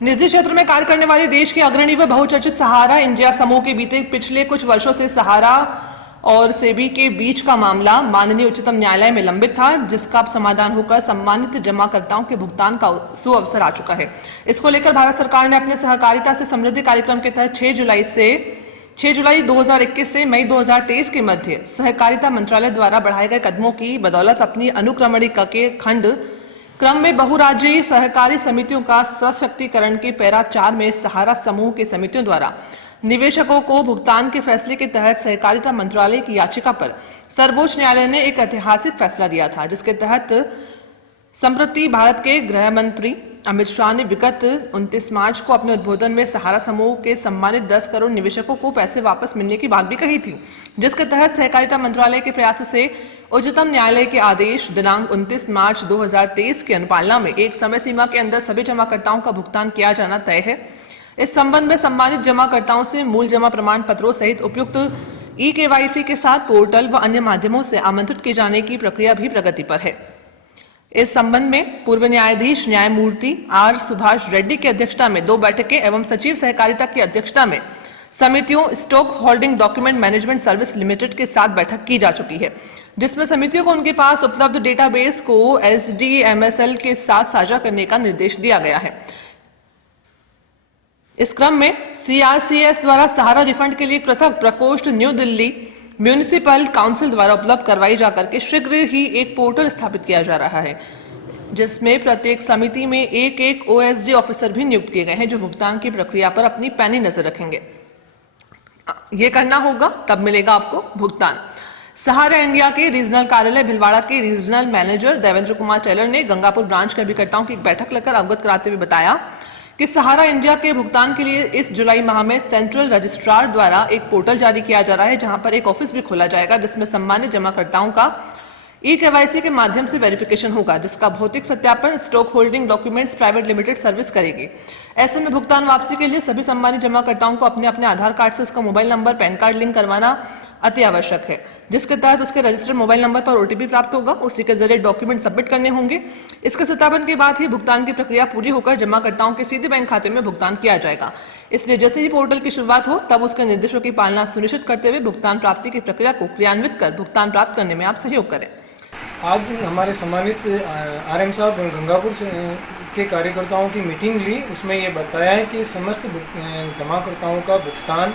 निजी क्षेत्र में कार्य करने वाले देश के अग्रणी व बहुचर्चित सहारा इंडिया समूह के पिछले कुछ वर्षों से सहारा और सेबी के बीच का मामला माननीय उच्चतम न्यायालय में लंबित था, जिसका अब समाधान होकर सम्मानित जमाकर्ताओं के भुगतान का सुअवसर आ चुका है। इसको लेकर भारत सरकार ने अपने सहकारिता से समृद्धि कार्यक्रम के तहत 6 जुलाई 2021 से मई 2023 के मध्य सहकारिता मंत्रालय द्वारा बढ़ाए गए कदमों की बदौलत अपनी अनुक्रमणिका के खंड क्रम में बहुराज्यीय सहकारी समितियों का सशक्तिकरण के पैरा 4 में सहारा समूह के समितियों द्वारा निवेशकों को भुगतान के फैसले के तहत सहकारिता मंत्रालय की याचिका पर सर्वोच्च न्यायालय ने एक ऐतिहासिक फैसला दिया था, जिसके तहत संप्रति भारत के गृह मंत्री अमित शाह ने विगत 29 मार्च को अपने उद्बोधन में सहारा समूह के सम्मानित 10 करोड़ निवेशकों को पैसे वापस मिलने की बात भी कही थी, जिसके तहत सहकारिता मंत्रालय के प्रयासों से उच्चतम न्यायालय के आदेश दिनांक 29 मार्च 2023 की अनुपालना में एक समय सीमा के अंदर सभी जमाकर्ताओं का भुगतान किया जाना तय है। इस संबंध में सम्मानित जमाकर्ताओं से मूल जमा प्रमाण पत्रों सहित उपयुक्त KYC के साथ पोर्टल व अन्य माध्यमों से आमंत्रित किए जाने की प्रक्रिया भी प्रगति पर है। इस संबंध में पूर्व न्यायाधीश न्यायमूर्ति R सुभाष रेड्डी की अध्यक्षता में 2 बैठकें एवं सचिव सहकारिता की अध्यक्षता में समितियों stock holding document management service limited के साथ बैठक की जा चुकी है, जिसमें समितियों को उनके पास उपलब्ध डेटाबेस को SDMSL के साथ साझा करने का निर्देश दिया गया है। इस क्रम में CRCS द्वारा सहारा रिफंड के लिए पृथक प्रकोष्ठ न्यू दिल्ली म्यूनिसिपल काउंसिल द्वारा उपलब्ध करवाई जाकर के शीघ्र ही एक पोर्टल स्थापित किया जा रहा है, जिसमें प्रत्येक समिति में एक OSD ऑफिसर भी नियुक्त किए गए हैं, जो भुगतान की प्रक्रिया पर अपनी पैनी नजर रखेंगे। ये करना होगा तब मिलेगा आपको भुगतान। सहारा इंडिया के रीजनल कार्यालय भिलवाड़ा के रीजनल मैनेजर देवेंद्र कुमार टेलर ने गंगापुर ब्रांच के अभिकर्ताओं की एक बैठक लेकर अवगत कराते हुए बताया कि सहारा इंडिया के भुगतान के लिए इस जुलाई माह में सेंट्रल रजिस्ट्रार द्वारा एक पोर्टल जारी किया जा रहा है, जहां पर एक ऑफिस भी खोला जाएगा, जिसमें सम्मानित जमाकर्ताओं का KYC के माध्यम से वेरिफिकेशन होगा, जिसका भौतिक सत्यापन stock holding documents private limited service करेगी। ऐसे में भुगतान वापसी के लिए सभी सम्मानित जमाकर्ताओं को अपने अपने आधार कार्ड से उसका mobile number pan card link करवाना अति आवश्यक है, जिसके तहत उसके रजिस्टर्ड मोबाइल नंबर पर OTP प्राप्त होगा। उसी के जरिए डॉक्यूमेंट सबमिट करने होंगे। इसके सत्यापन के बाद ही भुगतान की प्रक्रिया पूरी होकर जमाकर्ताओं के सीधे बैंक खाते में भुगतान किया जाएगा। इसलिए जैसे ही पोर्टल की शुरुआत हो तब उसके निर्देशों की पालना सुनिश्चित करते हुए भुगतान प्राप्ति की प्रक्रिया को क्रियान्वित कर भुगतान प्राप्त करने में आप सहयोग करें। आज हमारे सम्मानित RM साहब गंगापुर के कार्यकर्ताओं की मीटिंग ली। उसमें ये बताया है कि समस्त जमाकर्ताओं का भुगतान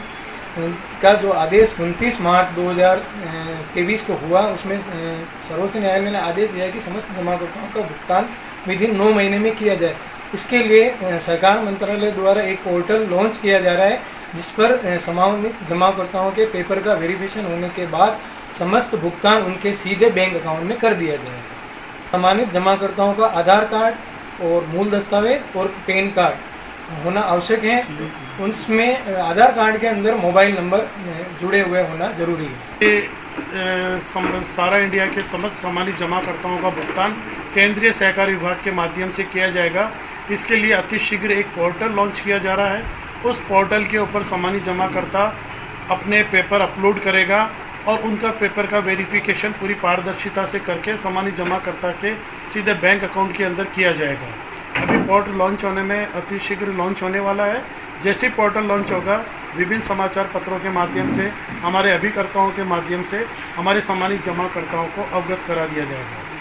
का जो आदेश 29 मार्च 2023 को हुआ, उसमें सर्वोच्च न्यायालय ने आदेश दिया है कि समस्त जमाकर्ताओं का भुगतान विदिन 9 महीने में किया जाए। इसके लिए सहकार मंत्रालय द्वारा एक पोर्टल लॉन्च किया जा रहा है, जिस पर सम्मानित जमाकर्ताओं के पेपर का वेरिफिकेशन होने के बाद समस्त भुगतान उनके सीधे बैंक अकाउंट में कर दिया जाएगा। सम्मानित जमाकर्ताओं का आधार कार्ड और मूल दस्तावेज और पैन कार्ड होना आवश्यक है। उसमें आधार कार्ड के अंदर मोबाइल नंबर जुड़े हुए होना जरूरी है। सहारा इंडिया के समस्त सम्मानित जमाकर्ताओं का भुगतान केंद्रीय सहकारी विभाग के माध्यम से किया जाएगा। इसके लिए अति शीघ्र एक पोर्टल लॉन्च किया जा रहा है। उस पोर्टल के ऊपर सम्मानित जमाकर्ता अपने पेपर अपलोड करेगा और उनका पेपर का वेरिफिकेशन पूरी पारदर्शिता से करके सम्मानित जमाकर्ता के सीधे बैंक अकाउंट के अंदर किया जाएगा। अभी पोर्टल लॉन्च होने में अति शीघ्र लॉन्च होने वाला है। जैसे ही पोर्टल लॉन्च होगा, विभिन्न समाचार पत्रों के माध्यम से, हमारे अभिकर्ताओं के माध्यम से हमारे सम्मानित जमाकर्ताओं को अवगत करा दिया जाएगा।